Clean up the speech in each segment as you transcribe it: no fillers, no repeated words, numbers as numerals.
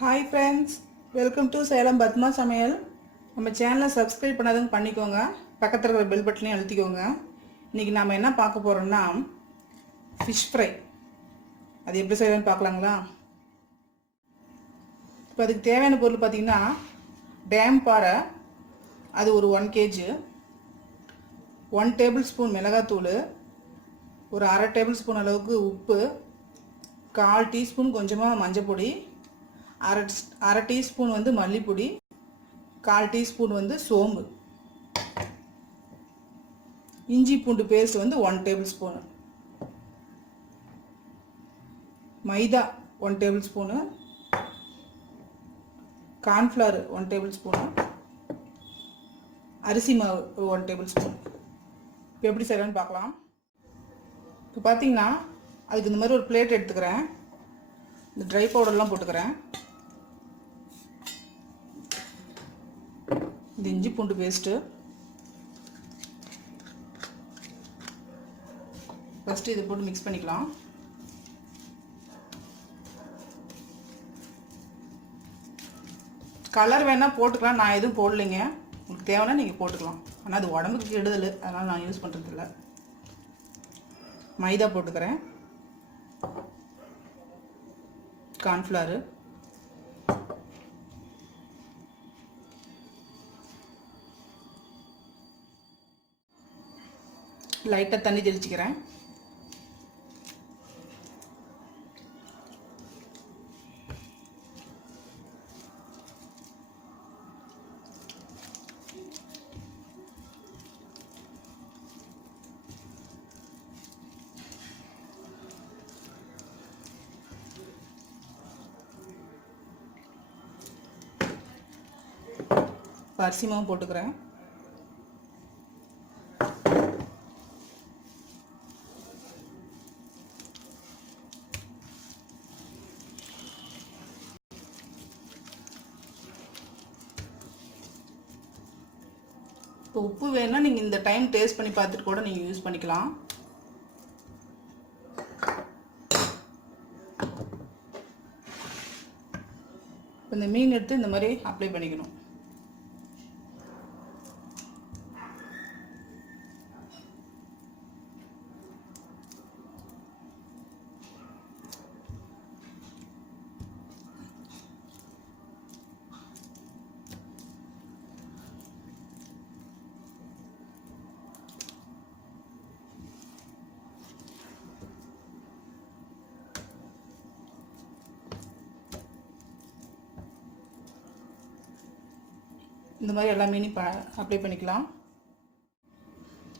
Hi friends, welcome to Salem Padma சமையல். நம்ம சேனலை சப்ஸ்கிரைப் பண்ணாதவங்க பண்ணிக்கோங்க, பக்கத்தில் இருக்கிற பெல் பட்டனையும் அழுத்திக்கோங்க. இன்றைக்கி நம்ம என்ன பார்க்க போகிறோம்னா ஃபிஷ் ஃப்ரை. அது எப்படி செய்யலாம்னு பார்க்கலாங்களா? இப்போ அதுக்கு தேவையான பொருள் பார்த்திங்கன்னா டேம் பாறை, அது ஒரு 1 kg, 1 டேபிள் ஸ்பூன் மிளகாத்தூள், ஒரு அரை டேபிள் ஸ்பூன் அளவுக்கு உப்பு, 1/4 டீஸ்பூன் கொஞ்சமாக மஞ்சள் பொடி, அரை டீஸ்பூன் வந்து மல்லிப்பொடி, 1/4 டீஸ்பூன் வந்து சோம்பு, இஞ்சி பூண்டு பேஸ்ட் வந்து 1 டேபிள் ஸ்பூனு, மைதா 1 table spoon, cornflour 1 table spoon, அரிசி மாவு 1 டேபிள் ஸ்பூன். இப்போ எப்படி செய்யலாம்னு பார்க்கலாம். இப்போ பார்த்தீங்கன்னா அதுக்கு இந்த மாதிரி ஒரு பிளேட் எடுத்துக்கிறேன். இந்த ட்ரை பவுடர்லாம் போட்டுக்கிறேன். இந்த இஞ்சி பூண்டு பேஸ்ட்டு ஃபஸ்ட்டு இதை போட்டு மிக்ஸ் பண்ணிக்கலாம். கலர் வேணால் போட்டுக்கலாம், நான் எதுவும் போடலைங்க. உங்களுக்கு தேவைன்னா நீங்கள் போட்டுக்கலாம், ஆனால் அது உடம்புக்கு கெடுதல், அதனால் நான் யூஸ் பண்ணுறதில்ல. மைதா போட்டுக்கிறேன், கார்ன்ஃப்ளவர், லைட்டாக தண்ணி தெளிச்சிக்கிறேன். அரிசி மாவு போட்டுக்கிறேன். இப்போ உப்பு வேணும்னா நீங்கள் இந்த டைம் டேஸ்ட் பண்ணி பார்த்துட்டு கூட நீங்கள் யூஸ் பண்ணிக்கலாம். இப்போ இந்த மீன் எடுத்து இந்த மாதிரி அப்ளை பண்ணிக்கணும். இந்த மாதிரி எல்லா மீனையும் அப்ளை பண்ணிக்கலாம்.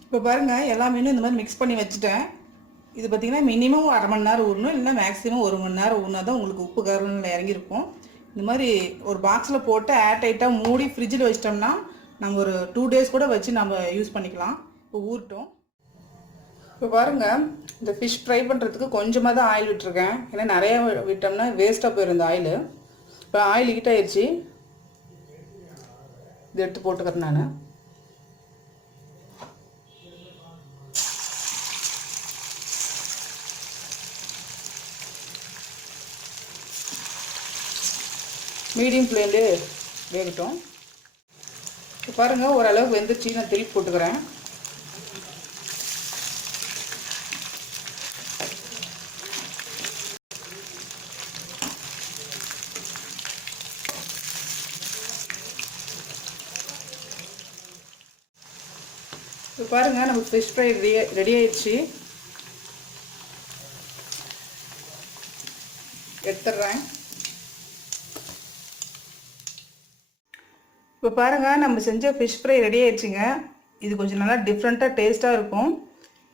இப்போ பாருங்கள், எல்லா மீனும் இந்த மாதிரி மிக்ஸ் பண்ணி வச்சுட்டேன். இது பார்த்திங்கன்னா மினிமம் 1/2 மணி நேரம் ஊறணும், இல்லைன்னா மேக்ஸிமம் 1 மணி நேரம் ஊறினா தான் உங்களுக்கு உப்பு கருவில் இறங்கியிருக்கும். இந்த மாதிரி ஒரு பாக்ஸில் போட்டு ஏர் டைட்டாக மூடி ஃப்ரிட்ஜில் வச்சிட்டோம்னா நம்ம ஒரு 2 days கூட வச்சு நம்ம யூஸ் பண்ணிக்கலாம். இப்போ ஊறட்டும். இப்போ பாருங்கள், இந்த ஃபிஷ் ஃப்ரை பண்ணுறதுக்கு கொஞ்சமாக தான் ஆயில் விட்டுருக்கேன், ஏன்னா நிறையா விட்டோம்னா வேஸ்ட்டாக போயிடும் இந்த ஆயில். இப்போ ஆயில் ஹீட் ஆயிடுச்சு, இது எடுத்து போட்டுக்கிறேன் நான். மீடியம் ஃப்ளேம்லேயே வேகட்டும். இப்போ பாருங்கள், ஓரளவுக்கு வெந்துருச்சு. நான் திருப்பி போட்டுக்கிறேன். இப்போ பாருங்கள், நம்ம ஃபிஷ் ஃப்ரை ரெடி ஆயிடுச்சு. எடுத்துடுறேன். இப்போ பாருங்கள், நம்ம செஞ்ச ஃபிஷ் ஃப்ரை ரெடி ஆயிடுச்சுங்க. இது கொஞ்சம் நல்லா டிஃப்ரெண்ட்டாக டேஸ்ட்டாக இருக்கும்.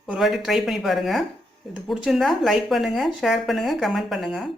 ஒரு வாட்டி ட்ரை பண்ணி பாருங்கள். இது பிடிச்சிருந்தா லைக் பண்ணுங்கள், ஷேர் பண்ணுங்கள், கமெண்ட் பண்ணுங்கள்.